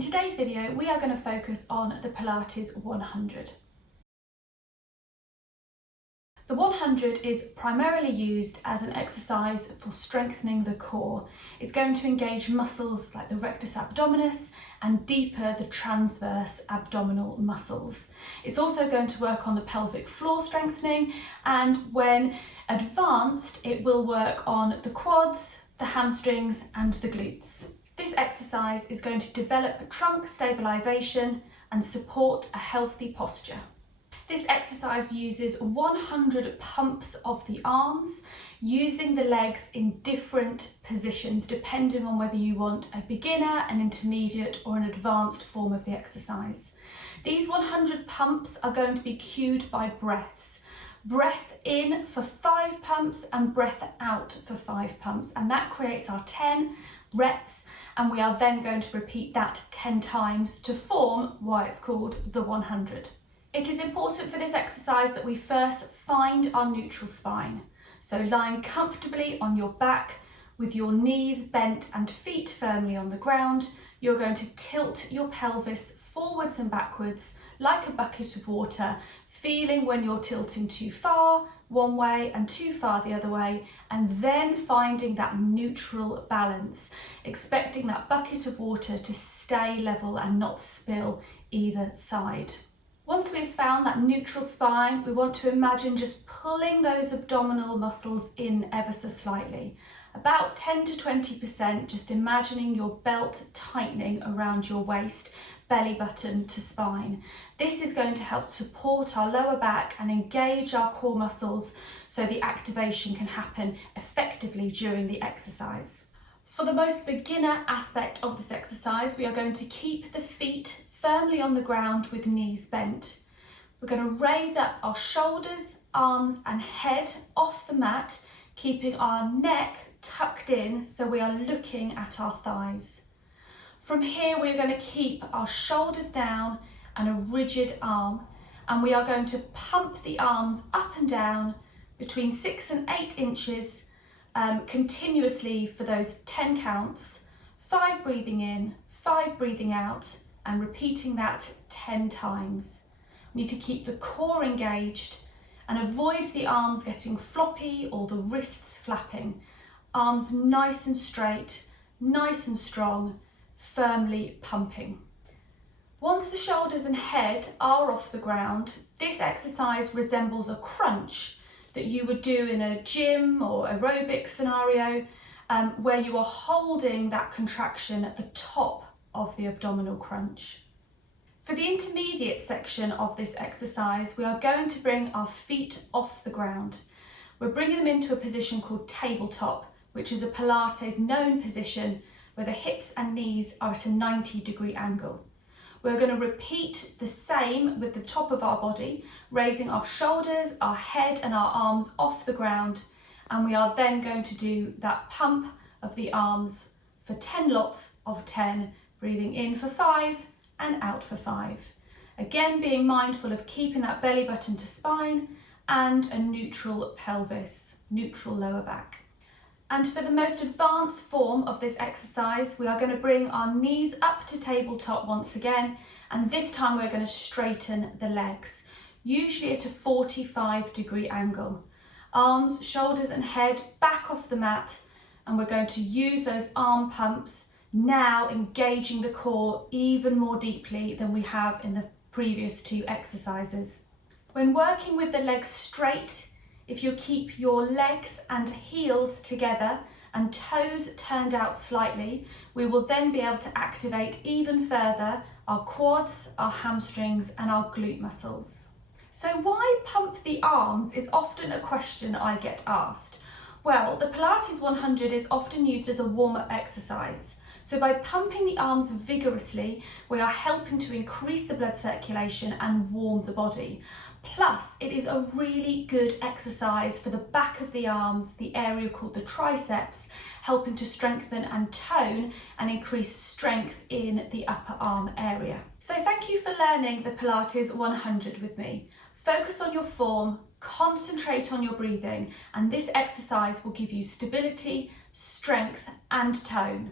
In today's video, we are going to focus on the Pilates 100. The 100 is primarily used as an exercise for strengthening the core. It's going to engage muscles like the rectus abdominis and deeper the transverse abdominal muscles. It's also going to work on the pelvic floor strengthening, and when advanced, it will work on the quads, the hamstrings and the glutes. This exercise is going to develop trunk stabilisation and support a healthy posture. This exercise uses 100 pumps of the arms, using the legs in different positions depending on whether you want a beginner, an intermediate or an advanced form of the exercise. These 100 pumps are going to be cued by breaths. Breath in for 5 pumps and breath out for 5 pumps, and that creates our 10 reps, and we are then going to repeat that 10 times to form why it's called the 100. It is important for this exercise that we first find our neutral spine. So lying comfortably on your back with your knees bent and feet firmly on the ground, you're going to tilt your pelvis forwards and backwards like a bucket of water, feeling when you're tilting too far one way and too far the other way, and then finding that neutral balance, expecting that bucket of water to stay level and not spill either side. Once we've found that neutral spine, we want to imagine just pulling those abdominal muscles in ever so slightly. About 10 to 20%, just imagining your belt tightening around your waist, belly button to spine. This is going to help support our lower back and engage our core muscles so the activation can happen effectively during the exercise. For the most beginner aspect of this exercise, we are going to keep the feet firmly on the ground with knees bent. We're going to raise up our shoulders, arms and head off the mat, keeping our neck tucked in so we are looking at our thighs. From here, we're going to keep our shoulders down and a rigid arm, and we are going to pump the arms up and down between 6 and 8 inches continuously for those 10 counts, 5 breathing in, 5 breathing out, and repeating that 10 times. We need to keep the core engaged and avoid the arms getting floppy or the wrists flapping. Arms nice and straight, nice and strong, firmly pumping. Once the shoulders and head are off the ground, this exercise resembles a crunch that you would do in a gym or aerobic scenario, where you are holding that contraction at the top of the abdominal crunch. For the intermediate section of this exercise, we are going to bring our feet off the ground. We're bringing them into a position called tabletop, which is a Pilates known position where the hips and knees are at a 90-degree angle. We're going to repeat the same with the top of our body, raising our shoulders, our head and our arms off the ground, and we are then going to do that pump of the arms for 10 lots of 10, breathing in for 5 and out for 5. Again, being mindful of keeping that belly button to spine and a neutral pelvis, neutral lower back. And for the most advanced form of this exercise, we are going to bring our knees up to tabletop once again, and this time we're going to straighten the legs, usually at a 45-degree angle. Arms, shoulders and head back off the mat, and we're going to use those arm pumps, now engaging the core even more deeply than we have in the previous 2 exercises. When working with the legs straight, if you keep your legs and heels together and toes turned out slightly, we will then be able to activate even further our quads, our hamstrings and our glute muscles. So why pump the arms is often a question I get asked. Well, the Pilates 100 is often used as a warm-up exercise. So by pumping the arms vigorously, we are helping to increase the blood circulation and warm the body. Plus, it is a really good exercise for the back of the arms, the area called the triceps, helping to strengthen and tone and increase strength in the upper arm area. So thank you for learning the Pilates 100 with me. Focus on your form, concentrate on your breathing, and this exercise will give you stability, strength and tone.